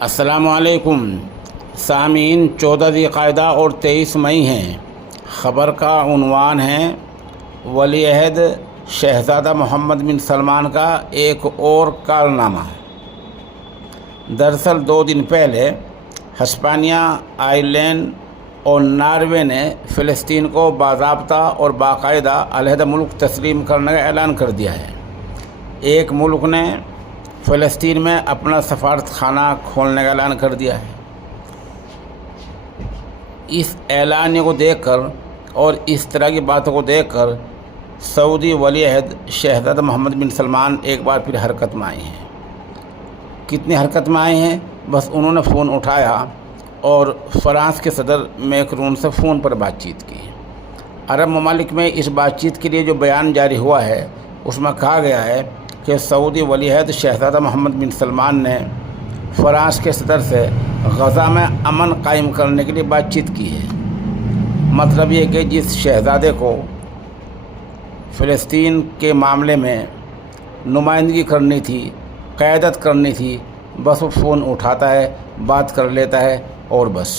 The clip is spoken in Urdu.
السلام علیکم سامعین، 14 ذی القعدہ اور 23 مئی ہیں۔ خبر کا عنوان ہے ولی عہد شہزادہ محمد بن سلمان کا ایک اور کارنامہ۔ دراصل 2 دن پہلے ہسپانیہ، آئرلینڈ اور ناروے نے فلسطین کو باضابطہ اور باقاعدہ علیحدہ ملک تسلیم کرنے کا اعلان کر دیا ہے۔ ایک ملک نے فلسطین میں اپنا سفارت خانہ کھولنے کا اعلان کر دیا ہے۔ اس اعلان کو دیکھ کر اور اس طرح کی باتوں کو دیکھ کر سعودی ولی عہد شہزادہ محمد بن سلمان ایک بار پھر حرکت میں آئے ہیں۔ کتنی حرکت میں آئے ہیں؟ بس انہوں نے فون اٹھایا اور فرانس کے صدر میکرون سے فون پر بات چیت کی۔ عرب ممالک میں اس بات چیت کے لیے جو بیان جاری ہوا ہے اس میں کہا گیا ہے کہ سعودی ولی عہد شہزادہ محمد بن سلمان نے فرانس کے صدر سے غزہ میں امن قائم کرنے کے لیے بات چیت کی ہے۔ مطلب یہ کہ جس شہزادے کو فلسطین کے معاملے میں نمائندگی کرنی تھی، قیادت کرنی تھی، بس وہ فون اٹھاتا ہے، بات کر لیتا ہے اور بس۔